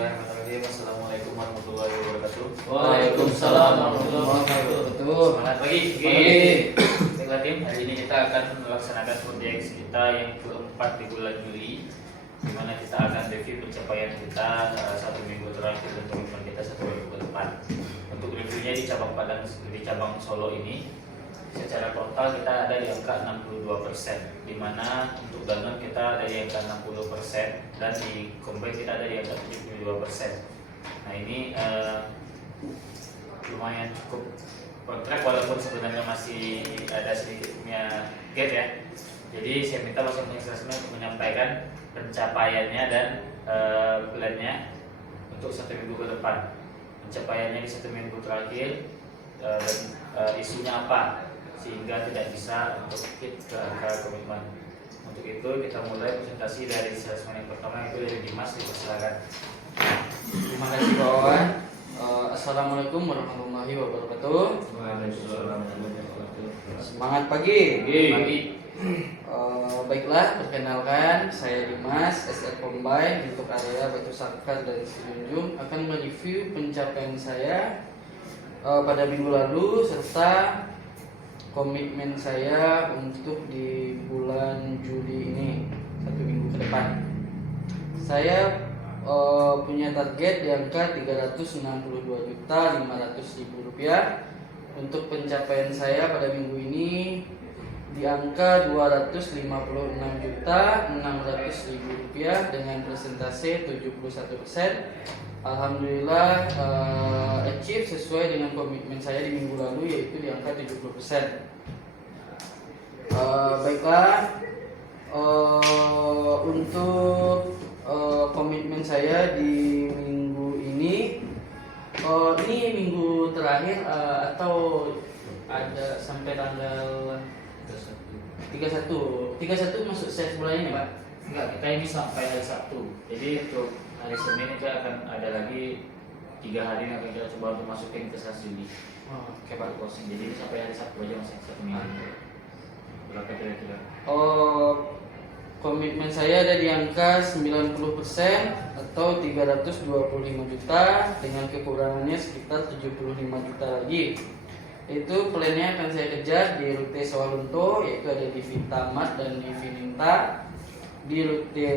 Bismillahirrahmanirrahim. Assalamualaikum warahmatullahi wabarakatuh. Waalaikumsalam warahmatullahi wabarakatuh. Selamat pagi. Baiklah tim, hari ini kita akan melaksanakan proyek kita yang keempat di bulan Juli, di mana kita akan review pencapaian kita satu minggu terakhir dan komitmen kita satu minggu ke depan. Untuk reviewnya di cabang Padang, di cabang Solo ini, secara total kita ada di angka 62%, di mana untuk dalam kita ada di angka 60% dan di combine kita ada di angka 72%. Nah ini lumayan cukup kontrak walaupun sebenarnya masih ada sedikitnya gap ya. Jadi saya minta masing-masing untuk menyampaikan pencapaiannya dan plannya untuk satu minggu ke depan. Pencapaiannya di satu minggu terakhir dan isunya apa, sehingga tidak bisa untuk hit ke angka komitmen. Untuk itu kita mulai presentasi dari salesman yang pertama, yaitu dari Dimas. Dipersilakan. Terima kasih Pak Wawan. Assalamualaikum warahmatullahi wabarakatuh. Semangat pagi. Baiklah, perkenalkan saya Dimas, SR Combine untuk area Batu Sangkar dan Sijunjung, akan mereview pencapaian saya pada minggu lalu serta komitmen saya untuk di bulan Juli ini, satu minggu ke depan. Saya punya target di angka Rp362.500.000. Untuk pencapaian saya pada minggu ini di angka Rp256.600.000 dengan persentase 71%. Alhamdulillah achieve sesuai dengan komitmen saya di minggu lalu, yaitu di angka 70%. Baiklah, untuk komitmen saya di minggu ini minggu terakhir atau ada sampai tanggal 31 masuk sales bulan ini Pak? Enggak, kita ini sampai hari Sabtu. Jadi untuk hari Senin itu akan ada lagi 3 hari yang akan kita coba untuk masukin ke sales Juli. Oke Pak. Closing. Jadi sampai hari Sabtu aja masih satu minggu. Berapa kira-kira? Komitmen saya ada di angka 90% atau 325 juta dengan kekurangannya sekitar 75 juta lagi. Itu plannya akan saya kejar di rute Sawalunto, yaitu ada di Vitamat dan di Vininta. Di rute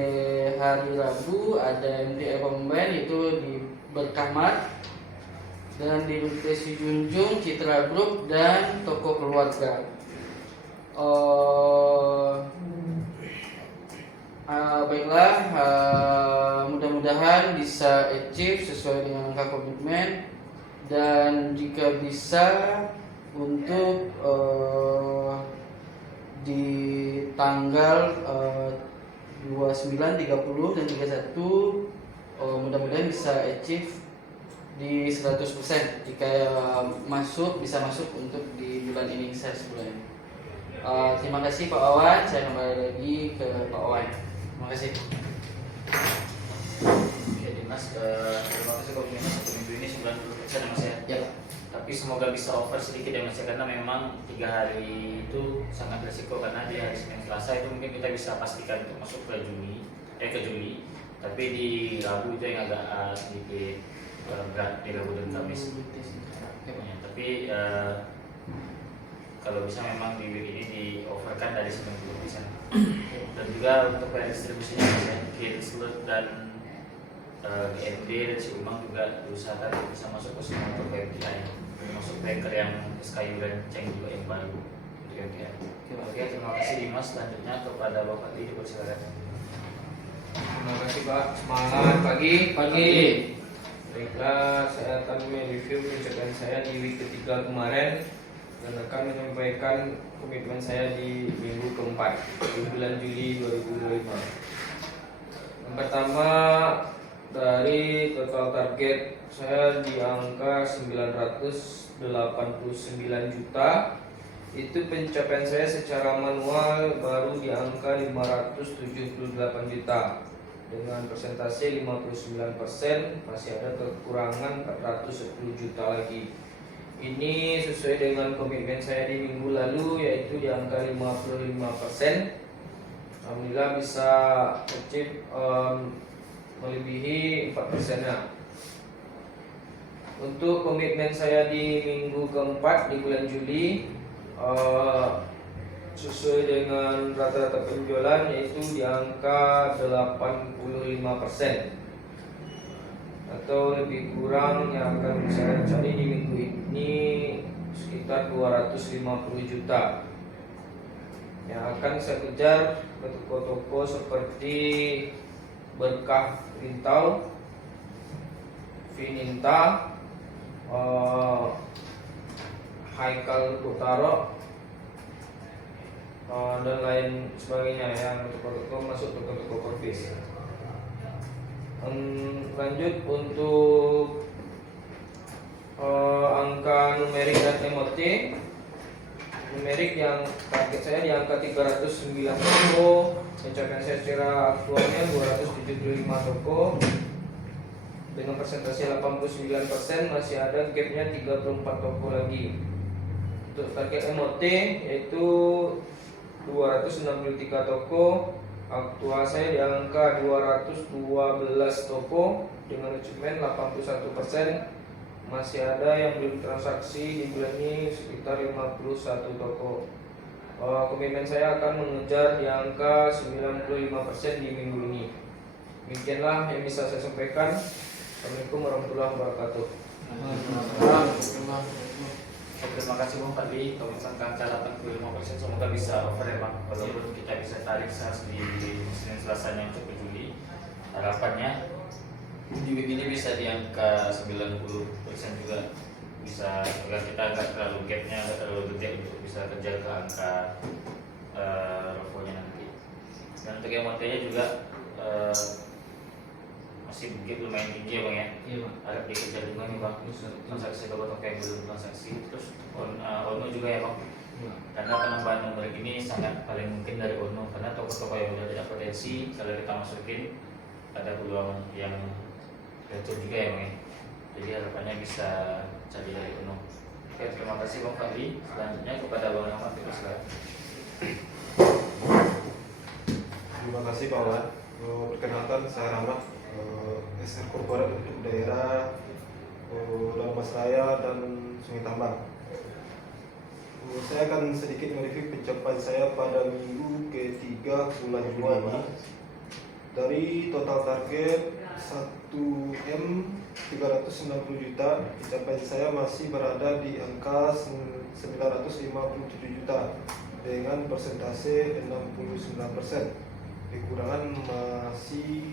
hari Rabu ada MTL Combine, itu di Berkahmat. Dan di rute Sijunjung, Citra Group dan Toko Keluarga. Baiklah, mudah-mudahan bisa achieve sesuai dengan angka komitmen, dan jika bisa untuk di tanggal 29, 30 dan 31 mudah-mudahan bisa achieve di 100% jika bisa masuk untuk di bulan ini, sales bulan ini. Terima kasih Pak Wawan, saya kembali lagi ke Pak Wawan. Terima kasih. Oke Dimas, terima kasih komitmennya satu minggu ini 90% ya Mas ya. Ya. Tapi semoga bisa over sedikit ya Mas ya, karena memang 3 hari itu sangat resiko, karena di hari Senin Selasa itu mungkin kita bisa pastikan untuk masuk ke Juli. Tapi di Rabu itu yang agak sedikit berat, di Rabu dan Kamis. Ya, tapi kalau bisa memang di week ini di overkan dari 90%. Dan juga untuk distribusinya ya, Kidslut dan GMD dan si Umang juga berusahakan bisa masuk ke semua program kita ya, masuk banker yang SKU dan Ceng juga yang baru untuk MKM. Oke, terima kasih Dimas. Selanjutnya kepada Bapak Lee, dipersilakan. Terima kasih Pak. Semangat pagi. Baiklah, saya akan mereview pencapaian saya di week ketiga kemarin dan akan menyampaikan komitmen saya di minggu keempat di bulan Juli 2025. Yang pertama, dari total target saya di angka 989 juta. Itu pencapaian saya secara manual baru di angka 578 juta. Dengan persentase 59%, masih ada kekurangan 410 juta lagi. Ini sesuai dengan komitmen saya di minggu lalu, yaitu di angka 55%. Alhamdulillah bisa achieve melebihi 4%-nya. Untuk komitmen saya di minggu keempat di bulan Juli, sesuai dengan rata-rata penjualan yaitu di angka 85%, atau lebih kurang yang akan saya cari di minggu ini sekitar 250 juta yang akan saya kejar ke toko-toko seperti Berkah Rintau, Vininta, Haikal Kutaro, dan lain sebagainya yang toko-toko masuk toko-toko Korvis. Lanjut untuk angka numerik dan MOT. Numerik yang target saya di angka 309 toko, pencapaian saya secara aktualnya 275 toko dengan persentase 89%, masih ada gapnya 34 toko lagi. Untuk target MOT yaitu 263 toko, aktual saya di angka 212 toko dengan achievement 81%. Masih ada yang belum transaksi di bulan ini sekitar 51 toko. Komitmen saya akan mengejar di angka 95% di minggu ini. Demikianlah yang bisa saya sampaikan. Assalamualaikum warahmatullahi wabarakatuh. Terima kasih Bang Fadli. Komitmen angka 85% semoga bisa over ya Bang. Walaupun kita bisa tarik sahas di Senin Selasa yang untuk Juli, harapannya di week ini bisa di angka 90% juga, bisa agar kita nggak terlalu gapnya nggak terlalu gede untuk bisa kerja ke angka levelnya nanti. Dan untuk MOT-nya juga masih mungkin lumayan tinggi ya Bang ya. Iya Bang. Harap dikejar juga nih Bang. Transaksi toko-toko yang belum transaksi, terus ONO juga ya Bang. Karena penambahan nomor ini sangat paling mungkin dari ONO, karena toko-toko yang udah tidak potensi kalau kita masukin ada peluang yang kecil juga ya Bang ya. Jadi harapannya bisa cari dari ONO. Oke, terima kasih Bang Fadli. Selanjutnya kepada Bang Ahmad, silakan. Terima kasih Pak Wan. Perkenalkan saya Rahmat, SR Korporat untuk daerah Darmasraya dan Sungai Tambang. Saya akan sedikit mereview pencapaian saya pada minggu ketiga bulan Juli ini. Dari total target 1M 390 juta, pencapaian saya masih berada di angka 957 juta dengan persentase 69%. Kekurangan masih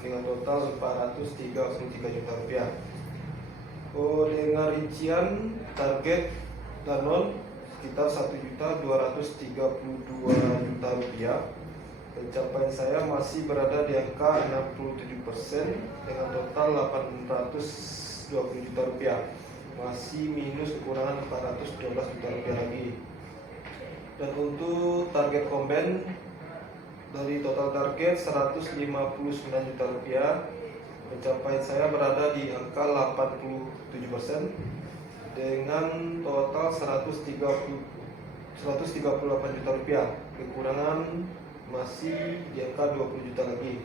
dengan total 433 juta rupiah. Dengan rincian target Danon sekitar 1.232 juta rupiah. Pencapaian saya masih berada di angka 67% dengan total 820 juta rupiah. Masih minus kekurangan 412 juta rupiah lagi. Dan untuk target komben dari total target 159 juta rupiah, pencapaian saya berada di angka 87% dengan total 138 juta rupiah. Kekurangan masih di angka 20 juta lagi.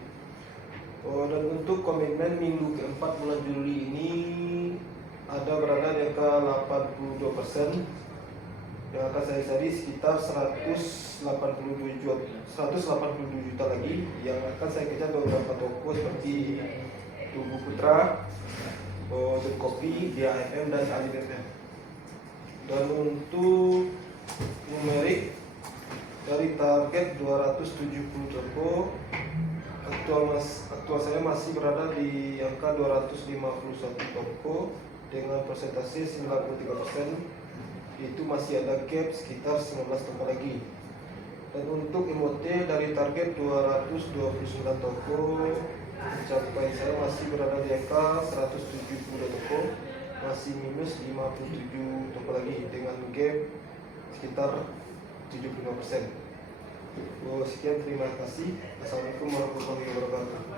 Dan untuk komitmen minggu keempat bulan Juli ini ada berada di angka 82%, yang akan saya cari sekitar 182 juta lagi, yang akan saya kejar beberapa toko seperti Tugu Putra, The Kopi, DAFM, dan AliBFM. Dan untuk numerik dari target 270 toko, aktual saya masih berada di angka 251 toko dengan persentase 93%. Itu masih ada gap sekitar 19 toko lagi. Dan untuk MOT dari target 229 toko, pencapaian saya masih berada di angka 170 toko, masih minus 57 toko lagi dengan gap sekitar 75%. Sekian, terima kasih. Assalamualaikum warahmatullahi wabarakatuh.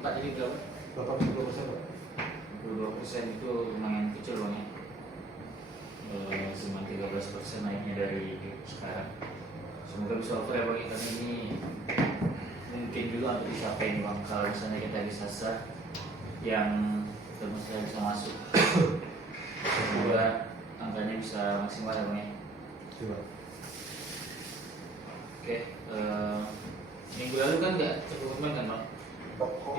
Tadi berapa? 82%, Pak. 22% itu lumayan kecil Bang ya. Cuma 13% naiknya dari sekarang. semoga bisa over ya bagi kami ini. Mungkin juga untuk dicapai nih bang, kalau misalnya kita bisa sah yang termasuk bisa masuk. Semoga angkanya bisa maksimal ya bang ya. Coba. Oke, minggu lalu kan nggak terkomitmen kan bang?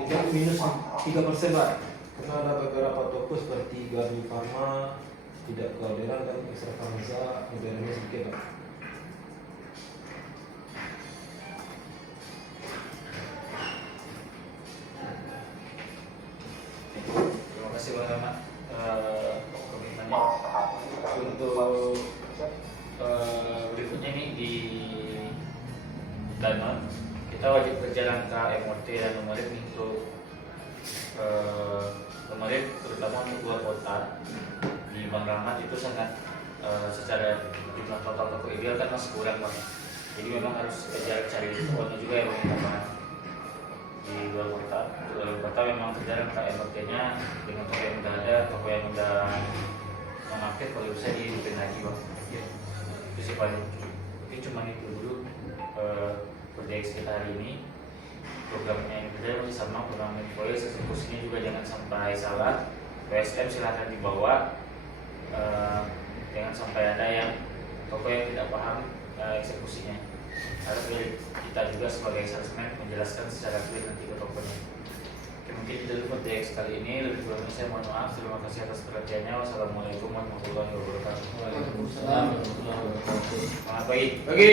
Itu minus 3% Pak. Karena ada beberapa toko seperti Gabi Pharma, tidak keorderan dan Extravaganza orderannya sedikit Pak. Terima kasih bang Rahmat komitmennya. Untuk berikutnya nih di Danon kita wajib berjalan ke MOT dan Numarik untuk Numarik terutama untuk luar kota. Di Bang Rahmat itu sangat secara jumlah total toko ideal kan masih kurang bang. Jadi memang harus kejar cari tokonya juga ya bang teman di luar kota. Untuk luar kota memang kejar ke MOT-nya dengan toko yang udah ada, toko yang udah memakai kalau bisa dibikin lagi bang. Itu sih paling mungkin cuma itu dulu proyek kita hari ini. Programnya yang kerja masih sama, program invoice eksekusinya juga jangan sampai salah. PSM silahkan dibawa, jangan sampai ada yang toko yang tidak paham eksekusinya. Harus dari kita juga sebagai salesman menjelaskan secara clear nanti ke tokonya. Oke, mungkin itu dulu proyek kali ini. Lebih kurangnya saya mohon maaf. Terima kasih atas perhatiannya. Wassalamualaikum warahmatullahi wabarakatuh. Waalaikumsalam warahmatullahi wabarakatuh. Selamat pagi. Pagi.